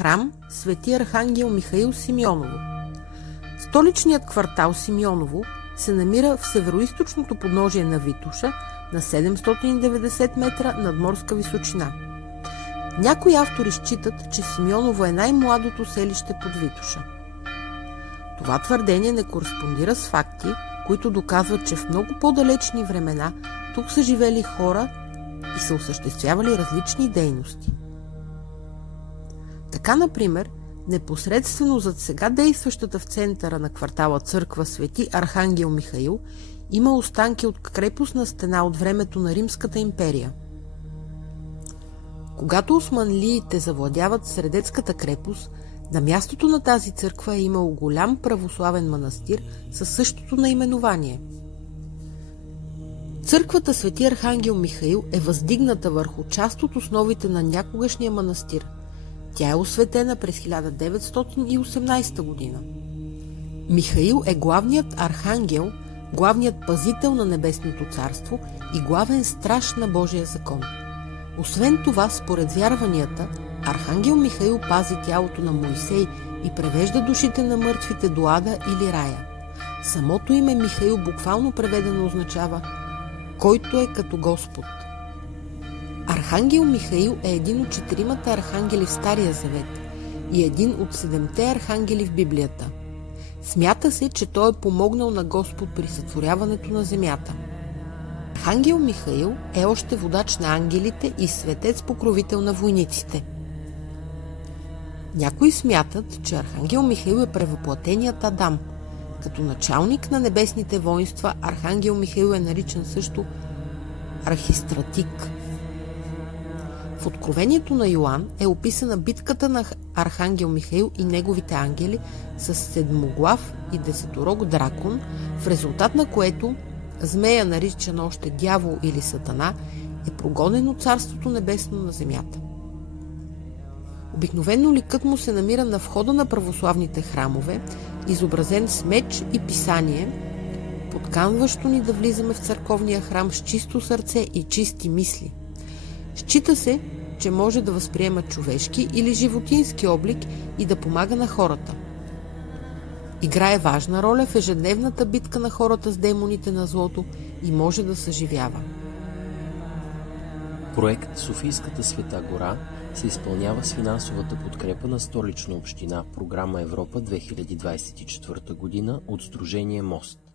храм Свети Архангел Михаил Симеоново. Столичният квартал Симеоново се намира в североизточното подножие на Витоша на 790 метра надморска височина. Някои автори считат, че Симеоново е най-младото селище под Витоша. Това твърдение не кореспондира с факти, които доказват, че в много по-далечни времена тук са живели хора и са осъществявали различни дейности. Така, например, непосредствено зад сега действащата в центъра на квартала църква Свети Архангел Михаил има останки от крепостна стена от времето на Римската империя. Когато османлиите завладяват Средетската крепост, на мястото на тази църква е имал голям православен манастир със същото наименование. Църквата Свети Архангел Михаил е въздигната върху част от основите на някогашния манастир. Тя е осветена през 1918 година. Михаил е главният архангел, главният пазител на Небесното царство и главен страж на Божия закон. Освен това, според вярванията, Архангел Михаил пази тялото на Моисей и превежда душите на мъртвите до ада или рая. Самото име Михаил буквално преведено означава «който е като Господ». Архангел Михаил е един от 4 архангели в Стария завет и един от 7 архангели в Библията. Смята се, че той е помогнал на Господ при сътворяването на земята. Архангел Михаил е още водач на ангелите и светец-покровител на войниците. Някои смятат, че Архангел Михаил е превъплатеният Адам. Като началник на небесните воинства, Архангел Михаил е наричан също архистратик. В Откровението на Йоан е описана битката на Архангел Михаил и неговите ангели с седмоглав и десеторог дракон, в резултат на което змея, наричан още дявол или сатана, е прогонен от Царството небесно на земята. Обикновено ликът му се намира на входа на православните храмове, изобразен с меч и писание, подканващо ни да влизаме в църковния храм с чисто сърце и чисти мисли. Счита се, че може да възприема човешки или животински облик и да помага на хората. Играе важна роля в ежедневната битка на хората с демоните на злото и може да съживява. Проект Софийската Света гора се изпълнява с финансовата подкрепа на Столична община, програма Европа 2024 година от Сдружение Мост.